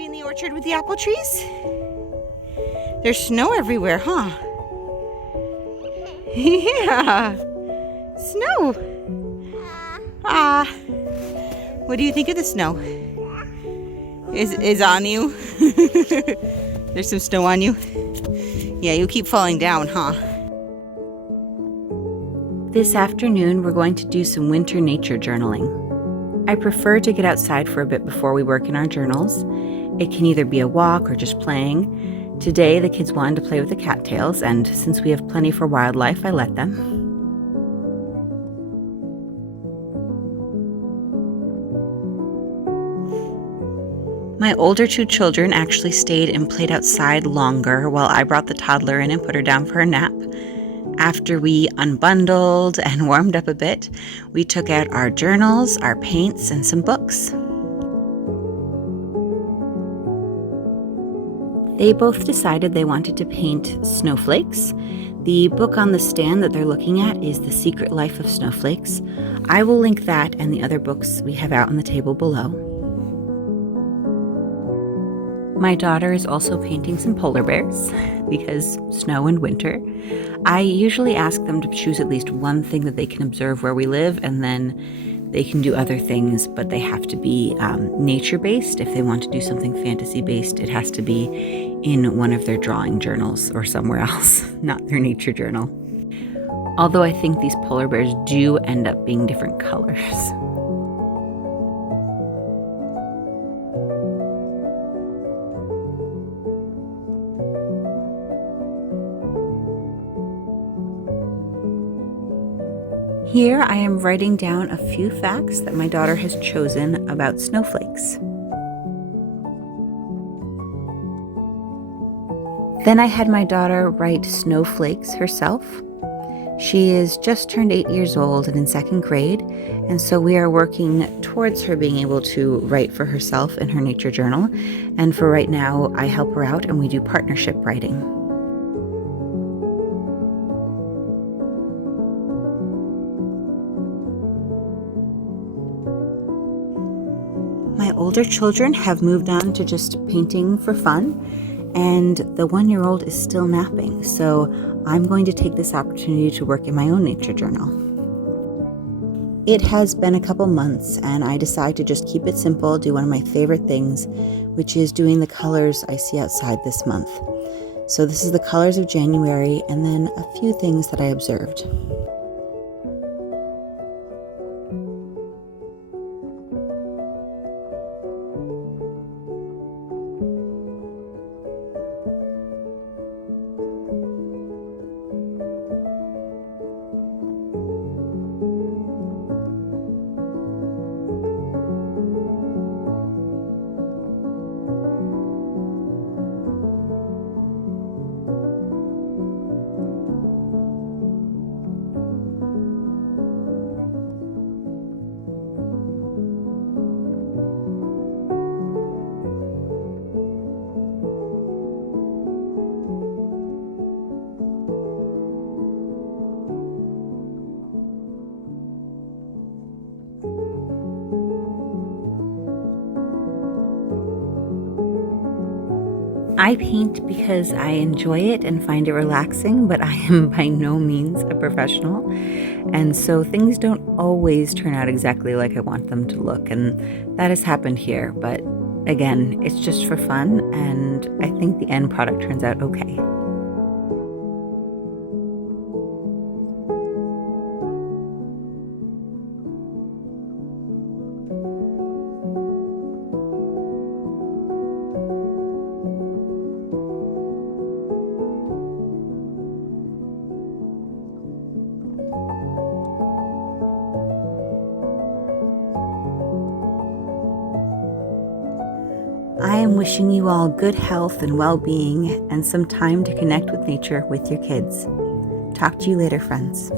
we in the orchard with the apple trees? There's snow everywhere, huh? Yeah. Snow. What do you think of the snow? Is on you? There's some snow on you? Yeah, you keep falling down, huh? This afternoon, we're going to do some winter nature journaling. I prefer to get outside for a bit before we work in our journals. It can either be a walk or just playing. Today, the kids wanted to play with the cattails, and since we have plenty for wildlife, I let them. My older two children actually stayed and played outside longer while I brought the toddler in and put her down for a nap. After we unbundled and warmed up a bit, we took out our journals, our paints, and some books. They both decided they wanted to paint snowflakes. The book on the stand that they're looking at is The Secret Life of Snowflakes. I will link that and the other books we have out on the table below. My daughter is also painting some polar bears because snow and winter. I usually ask them to choose at least one thing that they can observe where we live, and then they can do other things, but they have to be nature-based. If they want to do something fantasy-based, it has to be in one of their drawing journals or somewhere else, not their nature journal. Although I think these polar bears do end up being different colors. Here I am writing down a few facts that my daughter has chosen about snowflakes. Then I had my daughter write snowflakes herself. She is just turned 8 years old and in second grade, and so we are working towards her being able to write for herself in her nature journal. And for right now, I help her out and we do partnership writing. My older children have moved on to just painting for fun, and the 1-year-old is still napping, so I'm going to take this opportunity to work in my own nature journal. It has been a couple months, and I decided to just keep it simple, do one of my favorite things, which is doing the colors I see outside this month. So this is the colors of January, and then a few things that I observed. I paint because I enjoy it and find it relaxing, but I am by no means a professional. And so things don't always turn out exactly like I want them to look. And that has happened here. But again, it's just for fun. And I think the end product turns out okay. I am wishing you all good health and well-being and some time to connect with nature with your kids. Talk to you later, friends.